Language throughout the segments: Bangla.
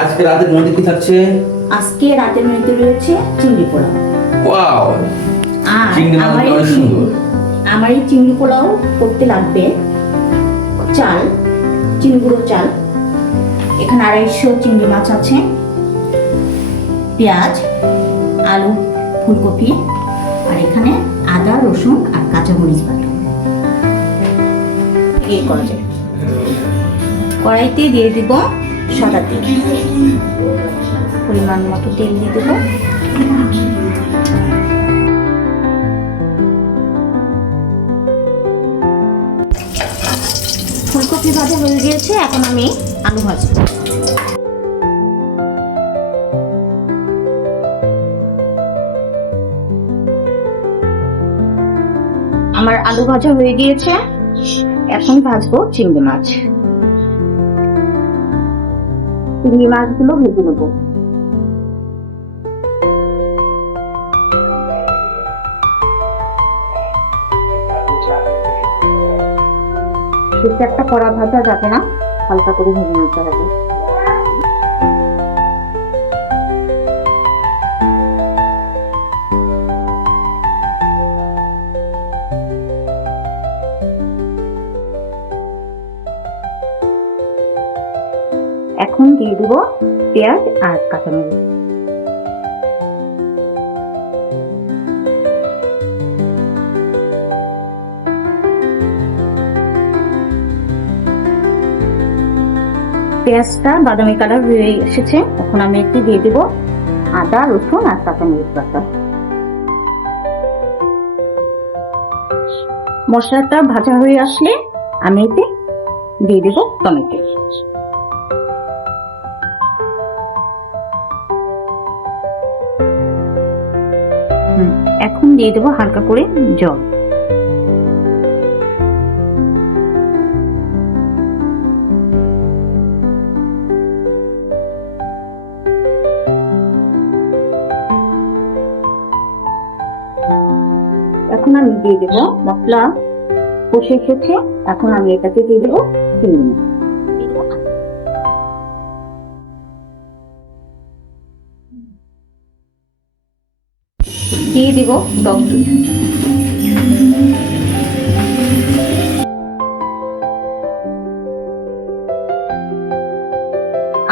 আজকে রাতের মধ্যে কি থাকছে? আজকে রাতের মেনুতে রয়েছে চিংড়ি পোলাও। ওয়াও! চিংড়ি এই অনেক সুন্দর। আমার এই চিংড়ি পোলাও করতে লাগবে। চাল চিংড়ি গুঁড়ো চাল। এখানে আড়াইশো চিংড়ি মাছ আছে। পেঁয়াজ আলু ফুলকপি আর এখানে আদা রসুন আর কাঁচামরিচ বাটা। এই করা যায় কড়াইতে দিয়ে দিব সাদা তেল পরিমাণ মতো তেল দিয়ে দেবো। ফুলকপি ভাজা হয়ে গিয়েছে, এখন আমি আলু ভাজবো। আমার আলু ভাজা হয়ে গিয়েছে, এখন ভাজবো চিংড়ি মাছ। চিংড়ি মাছগুলো ভেজে নেব। সেটা একটা কড়া ভাজা যাবে না? হালকা করে ভেজে নিতে হবে। দিয়ে দিব পেঁয়াজ আর কাঁচামরিচ। পেঁয়াজটা বাদামি কালার হয়ে এসেছে, এখন আমি একটু দিয়ে দেবো আদা, রসুন আর কাঁচামরিচ বাটা। মশলাটা ভাজা হয়ে আসলে আমি এতে দিয়ে দেবো টমেটো। এখন দিয়ে দেবো হালকা করে জল। এখন আমি দিয়ে দেবো মশলা, কষে এসেছে, এখন আমি এটাকে দিয়ে দেবো চিনি। দিয়ে দিব টক দই।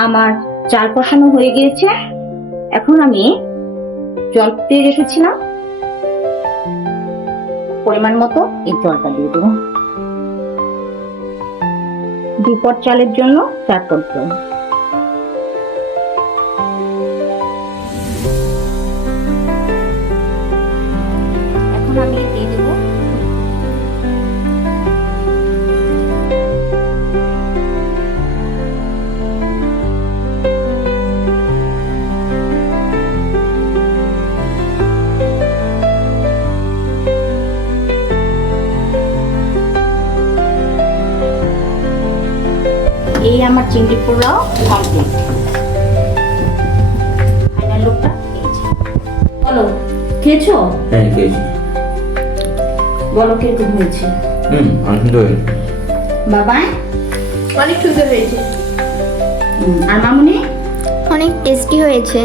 আমার চাল কষানো হয়ে গিয়েছে। এখন আমি জল দিয়ে রেখেছিলাম। পরিমাণ মতো এই জলটা দিয়ে দেবো। দুপট চালের জন্য চার পট জল এই আমার চিংড়ি পোলাও কমপ্লিট ফাইনাল লুকটা বলো খেয়েছো? হ্যাঁ খেয়েছি। বলো কীরকম হয়েছে? হুম অনেক সুন্দর হয়েছে। বাবা? অনেক সুন্দর হয়েছে। আর মামুনি? অনেক টেস্টি হয়েছে।